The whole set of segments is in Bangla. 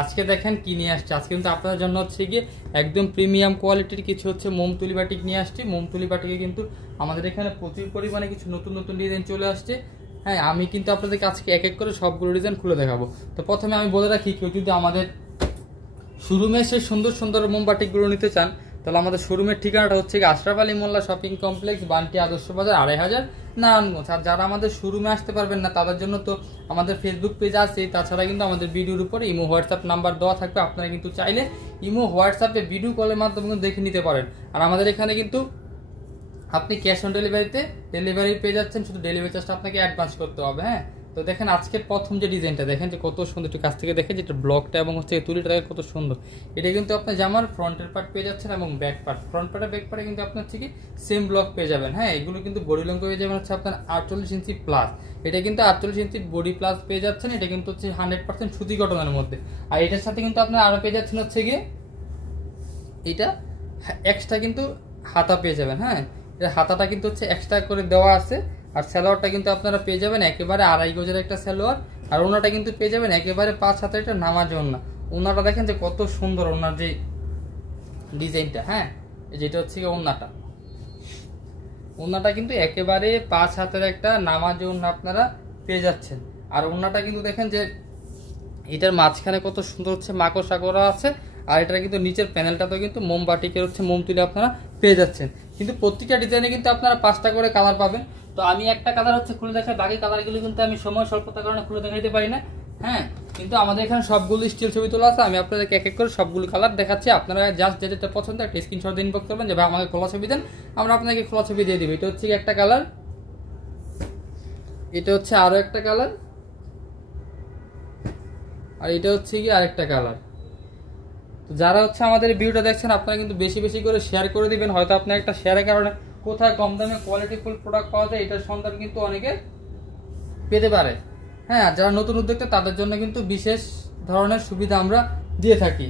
আজকে দেখেন কি নিয়ে আসছে। আজকে কিন্তু আপনাদের জন্য হচ্ছে গিয়ে একদম প্রিমিয়াম কোয়ালিটির কিছু হচ্ছে মোমতুলি বাটিক নিয়ে আসছি। মোমতুলি বাটিকে কিন্তু আমাদের এখানে প্রচুর পরিমাণে কিছু নতুন নতুন ডিজাইন চলে আসছে। হ্যাঁ, আমি কিন্তু আপনাদেরকে আজকে এক এক করে সবগুলো ডিজাইন খুলে দেখাবো। তো প্রথমে আমি বলে রাখি, কেউ যদি আমাদের শোরুমে এসে সুন্দর সুন্দর মোমবাটিকগুলো নিতে চান, তাহলে আমাদের শোরুমের ঠিকানাটা হচ্ছে আশরাফ আলী মোল্লা শপিং কমপ্লেক্স, বান্টি আদর্শ বাজার, 2500 নারায়ণগঞ্জ। আর যারা আমাদের শোরুমে আসতে পারবেন না, তাদের জন্য তো আমাদের ফেসবুক পেজ আছে। তাছাড়া কিন্তু আমাদের ভিডিওর উপরে ইমো হোয়াটসঅ্যাপ নাম্বার দেওয়া থাকবে। আপনারা কিন্তু চাইলে ইমো হোয়াটসঅ্যাপে ভিডিও কলের মাধ্যমে কিন্তু দেখে নিতে পারেন। আর আমাদের এখানে কিন্তু আপনি ক্যাশ অন ডেলিভারিতে ডেলিভারি পেয়ে যাচ্ছেন, শুধু ডেলিভারি চার্জটা আপনাকে অ্যাডভান্স করতে হবে। হ্যাঁ, তো দেখেন আজকের প্রথম যে ডিজাইনটা দেখেন যে কত সুন্দর, একটু কাছ থেকে দেখেন যেটা ব্লকটা এবং হচ্ছে তুলিটা দেখেন কত সুন্দর। এটা কিন্তু আপনি জামার ফ্রন্টের পার্ট পেয়ে যাচ্ছেন এবং ব্যাক পার্ট, ফ্রন্ট পার্টে ব্যাক পার্টে কিন্তু আপনার হচ্ছে কি সেম ব্লক পেয়ে যাবেন। হ্যাঁ, এগুলো কিন্তু বডি লং পেয়ে যাবেন হচ্ছে আপনার 48 ইঞ্চি প্লাস। এটা কিন্তু 48 ইঞ্চি বডি প্লাস পেয়ে যাচ্ছেন। এটা কিন্তু হচ্ছে 100% সুতি কটনের মধ্যে। আর এটার সাথে কিন্তু আপনার আরো পেয়ে যাচ্ছেন হচ্ছে গিয়ে এটা এক্সট্রা কিন্তু হাতা পেয়ে যাবেন। হ্যাঁ, এটা হাতাটা কিন্তু হচ্ছে এক্সট্রা করে দেওয়া আছে। আর সালোয়ারটা কিন্তু আপনারা পেয়ে যাবেন একেবারে 2.5 গজের একটা সালোয়ার। আর ওনাটা কিন্তু পেয়ে যাবেন একেবারে 5 হাতের একটা নামাজ ওনা। ওনাটা দেখেন যে কত সুন্দর, ওনার যে ডিজাইনটা। হ্যাঁ, যেটা হচ্ছে কি ওনাটা, ওনাটা কিন্তু একেবারে 5 হাতের একটা নামাজ ওনা আপনারা পেয়ে যাচ্ছেন। আর ওনাটা কিন্তু দেখেন যে এটার মাঝখানে কত সুন্দর হচ্ছে মাকড়সা করা আছে। আর এটা কিন্তু নিচের প্যানেলটাতেও কিন্তু মোমবাটিকের হচ্ছে মোম তুলে আপনারা পেয়ে যাচ্ছেন। কিন্তু প্রত্যেকটা ডিজাইনে কিন্তু আপনারা 5টা করে কালার পাবেন। তো আমি একটা কালার হচ্ছে খুলে দেখাই, বাকি কালারগুলো কিন্তু আমি সময় স্বল্পতার কারণে খুলে দেখাইতে পারি না। হ্যাঁ, কিন্তু আমাদের এখানে সবগুলো স্টিল ছবি তোলা আছে। আমি আপনাদেরকে এক এক করে সবগুলো কালার দেখাচ্ছি। আপনারা জাস্ট যেটা পছন্দ একটা স্ক্রিনশট দিয়ে ইনবক্স করবেন যে ভাই আমাকে খোলা ছবি দেন, আমরা আপনাকে খোলা ছবি দিয়ে দিব। এটা হচ্ছে একটা কালার, এটা হচ্ছে আরো একটা কালার, আর এটা হচ্ছে কি আরেকটা কালার। তো যারা হচ্ছে আমাদের ভিডিওটা দেখছেন, আপনারা কিন্তু বেশি বেশি করে শেয়ার করে দিবেন। হয়তো আপনার একটা শেয়ারের কারণে কোথায় কম দামে কোয়ালিটিফুল প্রোডাক্ট পাওয়া যায় এটার সন্ধান কিন্তু অনেকে পেতে পারে। হ্যাঁ, যারা নতুন উদ্যোক্তা তাদের জন্য কিন্তু বিশেষ ধরনের সুবিধা আমরা দিয়ে থাকি।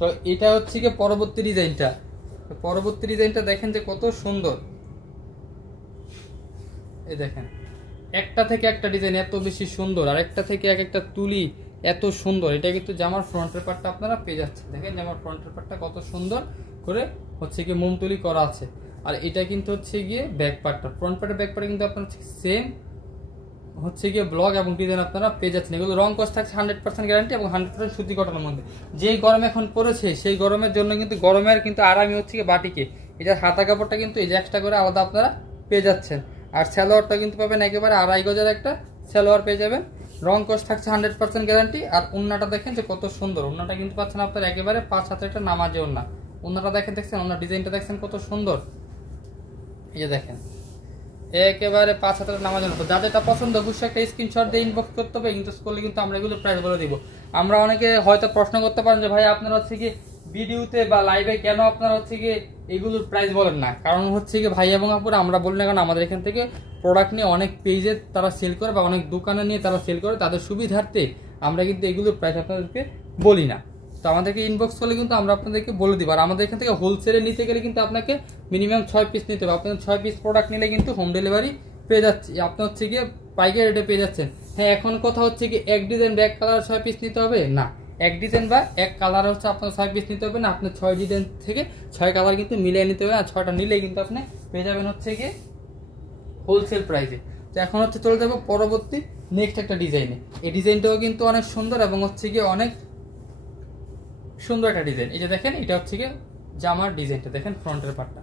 তো এটা হচ্ছে কি পরবর্তী ডিজাইনটা। পরবর্তী ডিজাইনটা দেখেন যে কত সুন্দর। এই দেখেন একটা থেকে একটা ডিজাইন এত বেশি সুন্দর, আর একটা থেকে এক একটা তুলি এত সুন্দর। এটা কিন্তু জামার ফ্রন্টের পার্টটা আপনারা পেয়ে যাচ্ছেন। দেখেন জামার ফ্রন্টের পার্টটা কত সুন্দর করে হচ্ছে গিয়ে মোমতুলি করা আছে। আর এটা কিন্তু হচ্ছে গিয়ে ব্যাক পার্টটা, ফ্রন্ট পার্টের ব্যাক পার্টে কিন্তু আপনার সেম হচ্ছে গিয়ে ব্লক এবং ডিজাইন আপনারা পেয়ে যাচ্ছেন। এগুলো রং কস থাকছে 100% গ্যারান্টি এবং 100% সুতি কটনের মধ্যে। যেই গরম এখন পড়েছে সেই গরমের জন্য কিন্তু গরমের কিন্তু আরামই হচ্ছে গিয়ে বাটিকে। এটার হাতা কাপড়টা কিন্তু এই যে এক্সট্রা করে আলাদা আপনারা পেয়ে যাচ্ছেন। আর সালোয়ারটা কিন্তু পাবেন একেবারে 2.5 গজের একটা সালোয়ার পেয়ে যাবেন। রং কস থাকছে 100% গ্যারান্টি। আর ওন্নাটা দেখেন যে কত সুন্দর, ওন্নাটা কিন্তু পাচ্ছেন আপনার একেবারে 5 হাতের একটা নামাজে ওন্না। ওন্নাটা দেখছেন, ওন্নার ডিজাইনটা দেখছেন কত সুন্দর। এই যে দেখেন একেবারে 5 হাতের নামাজ। যাদেরটা পছন্দ অবশ্যই একটা স্ক্রিনশট দিয়ে ইনবক্স করতে হবে। ইনবক্স করলে কিন্তু আমরা এগুলো প্রাইস বলে দিব। আমরা অনেকে হয়তো প্রশ্ন করতে পারেন যে ভাই আপনারা হচ্ছে কি ভিডিওতে বা লাইভে কেন আপনারা হচ্ছে কি এগুলোর প্রাইস বলেন না? কারণ হচ্ছে কি ভাই এবং আপুরা আমরা বলি না, কারণ আমাদের এখান থেকে প্রোডাক্ট নিয়ে অনেক পেজে তারা সেল করে বা অনেক দোকানে নিয়ে তারা সেল করে, তাদের সুবিধার্থে আমরা কিন্তু এগুলোর প্রাইস আপনাদেরকে বলি না। তো আমাদেরকে ইনবক্স করলে কিন্তু আমরা আপনাদেরকে বলে দিব। আর আমাদের এখান থেকে হোলসেলে নিতে গেলে কিন্তু আপনাকে মিনিমাম 6 পিস নিতে হবে। আপনার 6 পিস প্রোডাক্ট নিলে কিন্তু হোম ডেলিভারি পেয়ে যাচ্ছে, আপনার হচ্ছে গিয়ে পাইকারি রেটে পেয়ে যাচ্ছেন। হ্যাঁ, এখন কথা হচ্ছে কি এক ডিজাইন বা এক কালার 6 পিস নিতে হবে না, এক ডিজাইন বা এক কালার হচ্ছে আপনার 6 পিস নিতে হবে না, আপনার 6 ডিজাইন থেকে 6 কালার কিন্তু মিলিয়ে নিতে হবে। আর 6টা নিলেই কিন্তু আপনি পেয়ে যাবেন হচ্ছে গিয়ে হোলসেল প্রাইসে। তো এখন হচ্ছে চলে যাবো পরবর্তী নেক্সট একটা ডিজাইনে। এই ডিজাইনটাও কিন্তু অনেক সুন্দর এবং হচ্ছে গিয়ে অনেক সুন্দর একটা ডিজাইন। এই যে দেখেন এটা হচ্ছে গিয়ে জামার ডিজাইনটা দেখেন, ফ্রন্টের পার্টটা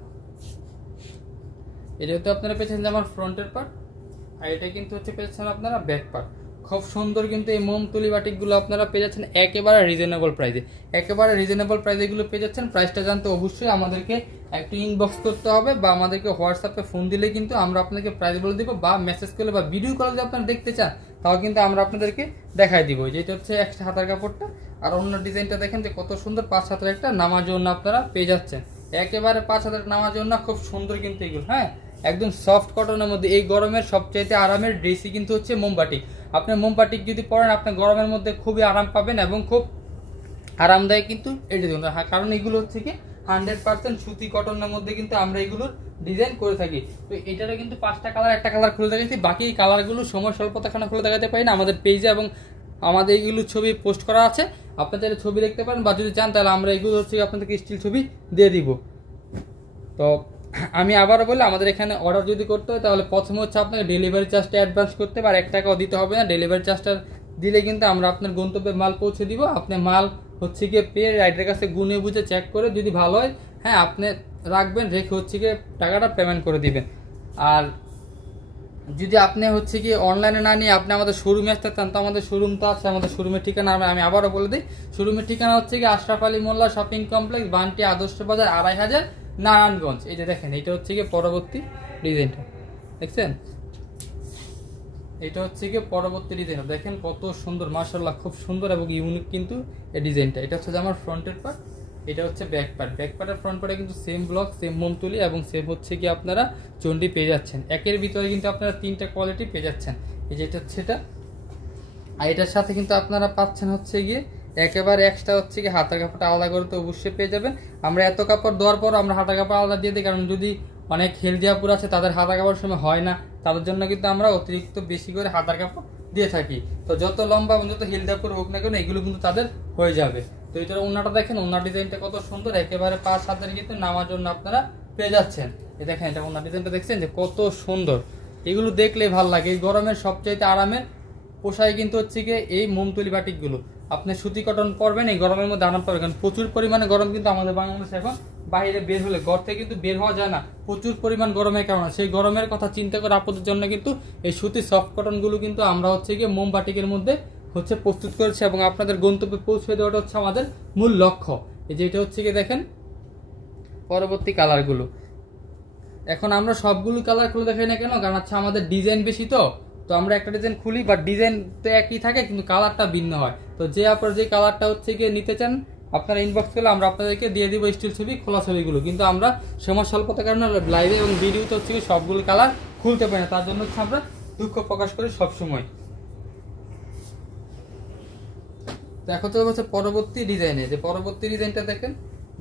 এটা হচ্ছে আপনারা পেয়েছেন জামার ফ্রন্টের পার্ট। আর এটা কিন্তু হচ্ছে পেয়েছেন আপনারা ব্যাক পার্ট। খুব সুন্দর কিন্তু এই মোমতুলি বাটিকগুলো আপনারা পেয়ে যাচ্ছেন একেবারে রিজনেবল প্রাইসে। একেবারে রিজনেবল প্রাইসে এগুলো পেয়ে যাচ্ছেন। প্রাইসটা জানতে অবশ্যই আমাদেরকে একটু ইনবক্স করতে হবে বা আমাদেরকে হোয়াটসঅ্যাপে ফোন দিলে কিন্তু আমরা আপনাদেরকে প্রাইস বলে দিব, বা মেসেজ করলে বা ভিডিও কলে যদি আপনারা দেখতে চান তাও কিন্তু আমরা আপনাদেরকে দেখাই দিব। যেটা হচ্ছে একটা হাতার কাপড়টা। আর অন্য ডিজাইনটা দেখেন যে কত সুন্দর 5 হাতের একটা নামাজ ওড়না আপনারা পেয়ে যাচ্ছেন। একেবারে 5 হাতের নামাজ ওড়না, খুব সুন্দর কিন্তু এগুলো। হ্যাঁ, একদম সফট কটনের মধ্যে। এই গরমের সবচাইতে আরামের ড্রেসই কিন্তু হচ্ছে মোমবাটিক। আপনার মোমবাটিক যদি পরেন আপনার গরমের মধ্যে খুবই আরাম পাবেন এবং খুব আরামদায়ক কিন্তু এটা দেখুন। কারণ এগুলো হচ্ছে কি 100% সুতি কটনের মধ্যে কিন্তু আমরা এগুলোর ডিজাইন করে থাকি। তো এটারও কিন্তু 5টা কালার, একটা কালার খুলে দেখাচ্ছি, বাকি কালারগুলো সময় স্বল্পতার কারণে খুলে দেখাতে পারি না। আমাদের পেজে এবং আমাদের এইগুলো ছবি পোস্ট করা আছে, আপনার চাইলে ছবি দেখতে পারেন, বা যদি চান তাহলে আমরা এগুলো হচ্ছে আপনাদেরকে স্টিল ছবি দিয়ে দিব। তো আমি আবারও বলি, আমাদের এখানে অর্ডার যদি করতে হয় তাহলে প্রথমে হচ্ছে আপনাকে ডেলিভারি চার্জটা অ্যাডভান্স করতে হবে, আর 1 টাকাও দিতে হবে না। ডেলিভারি চার্জটা দিলে কিন্তু আমরা আপনার গন্তব্যে মাল পৌঁছে দিব। আপনি মাল হচ্ছে গিয়ে পেয়ে রাইডের কাছে গুনে বুঝে চেক করে যদি ভালো হয়, হ্যাঁ আপনি রাখবেন, রেখে হচ্ছে গিয়ে টাকাটা পেমেন্ট করে দিবেন। আর যদি আপনি হচ্ছে কি অনলাইনে না নিয়ে আপনি আমাদের শোরুমে আসতে চান, তো আমাদের শোরুম তো আছে। আমাদের শোরুমের ঠিকানা আমি আবারও বলে দিই, শোরুমের ঠিকানা হচ্ছে কি আশরাফ আলী মোল্লা শপিং কমপ্লেক্স, বান্টি আদর্শ বাজার, 2500 নারায়ণগঞ্জ। এই যে দেখেন, এটা হচ্ছে গিয়ে পরবর্তী ডিজাইনটা, দেখছেন? এটা হচ্ছে গিয়ে পরবর্তী ডিজাইন, দেখেন কত সুন্দর, মাশাআল্লাহ খুব সুন্দর এবং ইউনিক কিন্তু এই ডিজাইনটা। এটা হচ্ছে আমার ফ্রন্টের পার্ট, এটা হচ্ছে ব্যাক পার্ট। ব্যাক পার্টের ফ্রন্ট পার্টে কিন্তু সেম ব্লক, সেম মোমতুলি এবং সেম হচ্ছে কি আপনারা চন্ডি পেয়ে যাচ্ছেন। একের ভিতরে কিন্তু আপনারা 3টা কোয়ালিটি পেয়ে যাচ্ছেন। এই যে এটা হচ্ছে এটা, আর এটার সাথে কিন্তু আপনারা পাচ্ছেন হচ্ছে গিয়ে একেবারে এক্সট্রা হচ্ছে কি হাতার কাপড়টা আলাদা করে তো অবশ্যই পেয়ে যাবেন। আমরা এত কাপড় দেওয়ার পর আমরা হাতার কাপড় আলাদা দিয়ে দিই, কারণ যদি অনেক হেলদি আপুর আছে তাদের হাতার কাপড় সময় হয় না, তাদের জন্য কিন্তু আমরা অতিরিক্ত বেশি করে হাতার কাপড় দিয়ে থাকি। তো যত লম্বা এবং যত হেলদি আপুর হোক না কেন, এগুলো কিন্তু তাদের হয়ে যাবে। তো এটার ওন্নাটা দেখেন, ওন্নার ডিজাইনটা কত সুন্দর, একেবারে 5 হাতের কিন্তু নামার জন্য আপনারা পেয়ে যাচ্ছেন। এই দেখেন, এটা ওন্নার ডিজাইনটা দেখছেন যে কত সুন্দর, এগুলো দেখলে ভালো লাগে। এই গরমের সবচাইতে আরামের পোশাক কিন্তু হচ্ছে গিয়ে এই মোমতুলি বাটিকগুলো। আপনি সুতি কটন পরবেন, এই গরমের মধ্যে আরাম পাবেন, কারণ প্রচুর পরিমাণে গরম কিন্তু আমাদের বাংলাদেশে এখন। বাইরে বের হলে ঘর থেকে কিন্তু বের হওয়া যায় না, প্রচুর পরিমাণ গরমের কারণে। সেই গরমের কথা চিন্তা করে আপনাদের জন্য কিন্তু এই সুতি সফট কটনগুলো কিন্তু আমরা হচ্ছে গিয়ে মোম বাটিকের মধ্যে হচ্ছে প্রস্তুত করেছি, এবং আপনাদের গন্তব্যে পৌঁছে দেওয়াটা হচ্ছে আমাদের মূল লক্ষ্য। এই যে এটা হচ্ছে গিয়ে দেখেন পরবর্তী কালারগুলো। এখন আমরা সবগুলো কালার খুলে দেখাই না কেন, কারণ হচ্ছে আমাদের ডিজাইন বেশি, তো আমরা একটা ডিজাইন খুলি, বাট ডিজাইন তো একই থাকে কিন্তু কালারটা ভিন্ন হয়। তো যে আপনার যে কালারটা হচ্ছে গিয়ে নিতে চান, আপনারা ইনবক্স করলে আমরা আপনাদেরকে দিয়ে দিব স্টিল ছবি, খোলা ছবিগুলো। কিন্তু আমরা সময় স্বল্পতার কারণে লাইভে এবং ভিডিওতে হচ্ছে সবগুলো কালার খুলতে পারি না, তার জন্য হচ্ছে আমরা দুঃখ প্রকাশ করি সবসময়। দেখো তো হচ্ছে পরবর্তী ডিজাইনে, যে পরবর্তী ডিজাইনটা দেখেন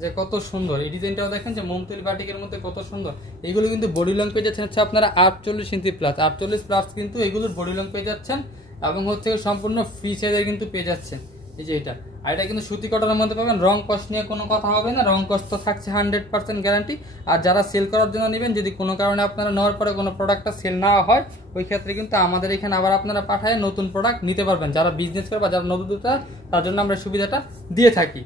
যে কত সুন্দর। এই ডিজাইনটাও দেখেন যে মোমতুলি বাটিকের মধ্যে কত সুন্দর। এগুলো কিন্তু বডি লং পেয়ে যাচ্ছেন হচ্ছে আপনারা 48 ইঞ্চি প্লাস, 48 প্লাস কিন্তু এগুলোর বডি লং পেয়ে যাচ্ছেন, এবং হচ্ছে সম্পূর্ণ ফ্রি সাইজের কিন্তু পেয়ে যাচ্ছেন। এই যে এটা, আর এটা কিন্তু সুতি কটনের মধ্যে পাবেন। রং কস্ট নিয়ে কোনো কথা হবে না, রং কস্ট তো থাকছে 100% গ্যারান্টি। আর যারা সেল করার জন্য নেবেন, যদি কোনো কারণে আপনারা নেওয়ার পরে কোনো প্রোডাক্টটা সেল না হয়, ওই ক্ষেত্রে কিন্তু আমাদের এখানে আবার আপনারা পাঠায় নতুন প্রোডাক্ট নিতে পারবেন। যারা বিজনেস করে বা যারা নবুদ্যোক্তা, তার জন্য আমরা সুবিধাটা দিয়ে থাকি।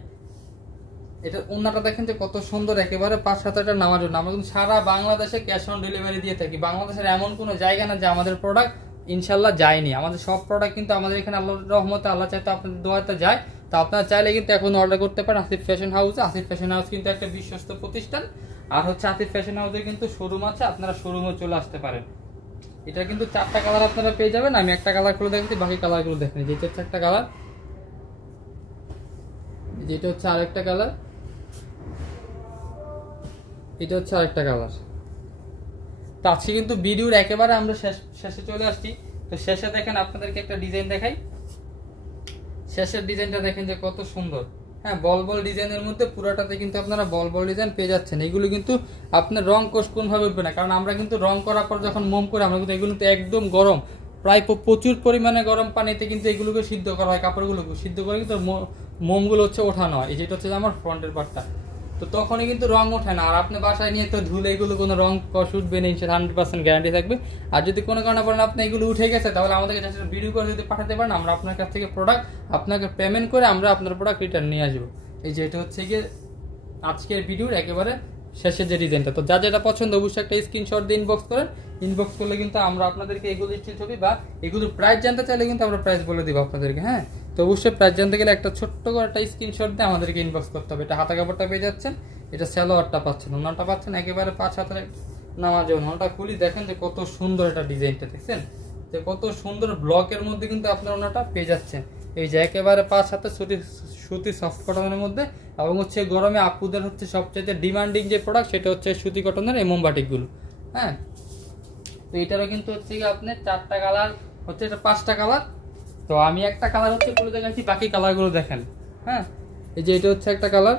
এটা ওন্নাটা দেখেন যে কত সুন্দর, একেবারে 5 হাজারটা নামার জন্য আমরা কিন্তু সারা বাংলাদেশে ক্যাশ অন ডেলিভারি দিয়ে থাকি। বাংলাদেশের এমন কোনো জায়গা না যে আমাদের প্রোডাক্ট ইনশাল্লাহ যায়নি। আমাদের সব প্রোডাক্ট কিন্তু আমাদের এখানে আল্লাহর রহমতে, আল্লাহ চাইতে আপনাদের দোয়াতে যায়। তো আপনারা চাইলে কিন্তু এখন অর্ডার করতে পারেন আসিফ ফ্যাশন হাউসে। আসিফ ফ্যাশন হাউস কিন্তু একটা বিশ্বস্ত প্রতিষ্ঠান, আর হচ্ছে আসিফ ফ্যাশন হাউসে কিন্তু শোরুম আছে, আপনারা শোরুমে চলে আসতে পারেন। এটা কিন্তু 4টা কালার আপনারা পেয়ে যাবেন। আমি একটা কালার খুলে দেখাচ্ছি, বাকি কালারগুলো দেখেন। যেটা হচ্ছে একটা কালার, যেটা হচ্ছে আরেকটা কালার, এটা হচ্ছে আরেকটা কালার। তো আজকে কিন্তু ভিডিওর একেবারে আমরা শেষে চলে আসছি। তো শেষে দেখেন আপনাদেরকে একটা ডিজাইন দেখাই। শেষের ডিজাইনটা দেখেন যে কত সুন্দর, হ্যাঁ বল বল ডিজাইনের মধ্যে পুরোটাতে কিন্তু আপনারা বল বল ডিজাইন পেয়ে যাচ্ছেন। এগুলো কিন্তু আপনার রং কোষ কোনভাবে উঠবে না, কারণ আমরা কিন্তু রং করার পর যখন মোম করে আমরা কিন্তু এগুলো তো একদম গরম, প্রায় প্রচুর পরিমাণে গরম পানিতে কিন্তু এগুলোকে সিদ্ধ করা হয়, কাপড়গুলোকে সিদ্ধ করে কিন্তু মোমগুলো হচ্ছে ওঠানো হয়। এই যেটা হচ্ছে আমার ফ্রন্টের পার্টটা, তো তখনই কিন্তু রং ওঠে না। আর আপনি বাসায় নিয়ে তো ধুলে এগুলো কোনো রং কষ উঠবে না, 100% গ্যারান্টি থাকবে। আর যদি কোনো কারণে বলেন আপনি এগুলো উঠে গেছে, তাহলে আমাদেরকে জাস্ট ভিডিও করে যদি পাঠাতে পারেন, আমরা আপনার কাছ থেকে প্রোডাক্ট আপনাকে পেমেন্ট করে আমরা আপনার প্রোডাক্ট রিটার্ন নিয়ে আসবো। এই যে এটা হচ্ছে গিয়ে আজকের ভিডিওর একেবারে শেষের যে ডিজাইনটা। তো যা যেটা পছন্দ অবশ্যই একটা স্ক্রিনশট দিয়ে ইনবক্স করেন। ইনবক্স করলে কিন্তু আমরা আপনাদেরকে এগুলো স্টিল ছবি বা এগুলোর প্রাইস জানতে চাইলে কিন্তু আমরা প্রাইস বলে দিব আপনাদেরকে। হ্যাঁ, তো অবশ্যই প্রাইস জানতে গেলে একটা ছোট্ট করে একটা স্ক্রিনশট দিয়ে আমাদেরকে ইনবক্স করতে হবে। এটা হাতা কাপড়টা পেয়ে যাচ্ছেন, এটা সালোয়ারটা পাচ্ছেন, ওনাটা পাচ্ছেন একেবারে 5 হাতের নামার জন্য। ওনাটা খুলি দেখেন যে কত সুন্দর এটা ডিজাইনটা, দেখছেন যে কত সুন্দর ব্লকের মধ্যে কিন্তু আপনার ওনাটা পেয়ে যাচ্ছেন। এই যে একেবারে 5 হাতের সুতি সফট কটনের মধ্যে, এবং হচ্ছে গরমে আপুদের হচ্ছে সবচেয়ে ডিমান্ডিং যে প্রোডাক্ট সেটা হচ্ছে সুতি কটনের এই মোমবাটিকগুলো। হ্যাঁ, তো এটারও কিন্তু হচ্ছে আপনার 4টা কালার হচ্ছে, এটা 5টা কালার। তো আমি একটা কালার হচ্ছে খুলে দেখাচ্ছি, বাকি কালারগুলো দেখেন। হ্যাঁ, এই যে এটা হচ্ছে একটা কালার,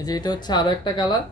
এই যে এটা হচ্ছে আরো একটা কালার,